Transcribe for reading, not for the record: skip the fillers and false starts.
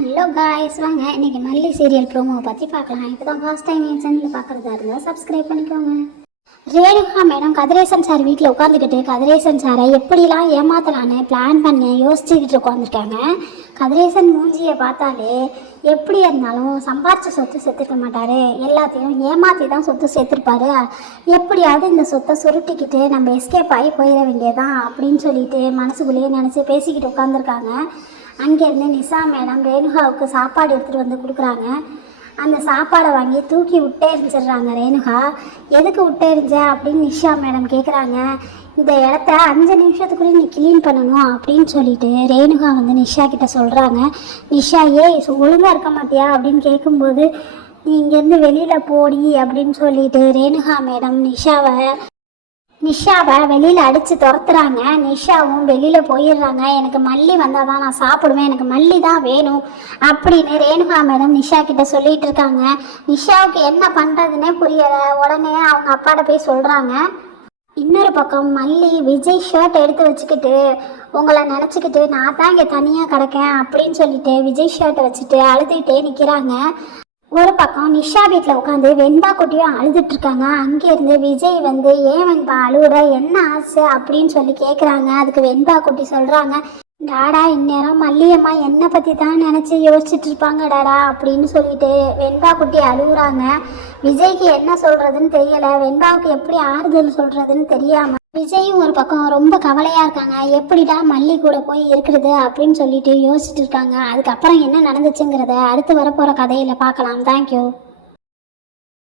Hello guys, வாங்க இன்றைக்கி மல்லி சீரியல் ப்ரோமோவை பற்றி பார்க்கலாம். இப்போ தான் ஃபர்ஸ்ட் டைம் என் சேனலில் பார்க்குறதா இருந்தால் சப்ஸ்கிரைப் பண்ணிக்கோங்க. ரேணுகா மேடம் கதிரேசன் சார் வீட்டில் உட்காந்துக்கிட்டு கதிரேசன் சாரை எப்படிலாம் ஏமாத்தலான்னு பிளான் பண்ணி யோசிச்சுக்கிட்டு உட்காந்துருக்காங்க. கதிரேசன் மூஞ்சியை பார்த்தாலே எப்படி இருந்தாலும் சம்பாரிச்ச சொத்து சேர்த்துக்க மாட்டார், எல்லாத்தையும் ஏமாற்றி தான் சொத்து சேர்த்துருப்பாரு. எப்படியாவது இந்த சொத்தை சுருட்டிக்கிட்டு நம்ம எஸ்கேப் ஆகி போயிட வேண்டியதான் அப்படின்னு சொல்லிட்டு மனசுக்குள்ளேயே நினச்சி பேசிக்கிட்டு உட்காந்துருக்காங்க. அங்கேருந்து நிஷா மேடம் ரேணுகாவுக்கு சாப்பாடு எடுத்துகிட்டு வந்து கொடுக்குறாங்க. அந்த சாப்பாடை வாங்கி தூக்கி விட்டே எரிஞ்சிடுறாங்க ரேணுகா. எதுக்கு விட்டே எரிஞ்ச அப்படின்னு நிஷா மேடம் கேட்குறாங்க. இந்த இடத்த 5 நிமிஷத்துக்குள்ளே நீ க்ளீன் பண்ணணும் அப்படின்னு சொல்லிட்டு ரேணுகா வந்து நிஷா கிட்ட சொல்கிறாங்க. நிஷா ஒழுங்காக இருக்க மாட்டியா அப்படின்னு கேட்கும்போது நீ இங்கேருந்து வெளியில் போடி அப்படின்னு சொல்லிட்டு ரேணுகா மேடம் நிஷாவை வெளியில் அடித்து துரத்துறாங்க. நிஷாவும் வெளியில் போயிடுறாங்க. எனக்கு மல்லி வந்தால் தான் நான் சாப்பிடுவேன், எனக்கு மல்லி தான் வேணும் அப்படின்னு ரேணுகா மேடம் நிஷா கிட்ட சொல்லிட்டு இருக்காங்க. நிஷாவுக்கு என்ன பண்ணுறதுன்னே புரியலை. உடனே அவங்க அப்பாட்ட போய் சொல்கிறாங்க. இன்னொரு பக்கம் மல்லி விஜய் ஷர்ட் எடுத்து வச்சுக்கிட்டு உங்களை நினச்சிக்கிட்டு நான் தான் இங்கே தனியாக கிடக்கேன் அப்படின்னு சொல்லிட்டு விஜய் ஷர்ட்டை வச்சுட்டு அழுதுகிட்டே நிற்கிறாங்க. ஒரு பக்கம் நிஷா வீட்டில் உட்காந்து வெண்பா குட்டியும் அழுதுட்டு இருக்காங்க. அங்கேருந்து விஜய் வந்து ஏன் வெண்பா அழுகுற, என்ன ஆச்சு அப்படின்னு சொல்லி கேட்குறாங்க. அதுக்கு வெண்பா குட்டி சொல்கிறாங்க, டாடா இந்நேரம் மல்லியம்மா என்னை பற்றி தான் நினச்சி யோசிச்சுட்டு இருப்பாங்க டாடா அப்படின்னு சொல்லிட்டு வெண்பா குட்டி அழுகுறாங்க. விஜய்க்கு என்ன சொல்கிறதுன்னு தெரியலை, வெண்பாவுக்கு எப்படி ஆறுதல் சொல்கிறதுன்னு தெரியாமல் விஜயும் ஒரு பக்கம் ரொம்ப கவலையாக இருக்காங்க. எப்படிடா மல்லி கூட போய் இருக்கிறது அப்படின்னு சொல்லிட்டு யோசிச்சுட்டு இருக்காங்க. அதுக்கப்புறம் என்ன நடந்துச்சுங்கிறத அடுத்து வரப்போகிற கதையில் பார்க்கலாம். தேங்க்யூ.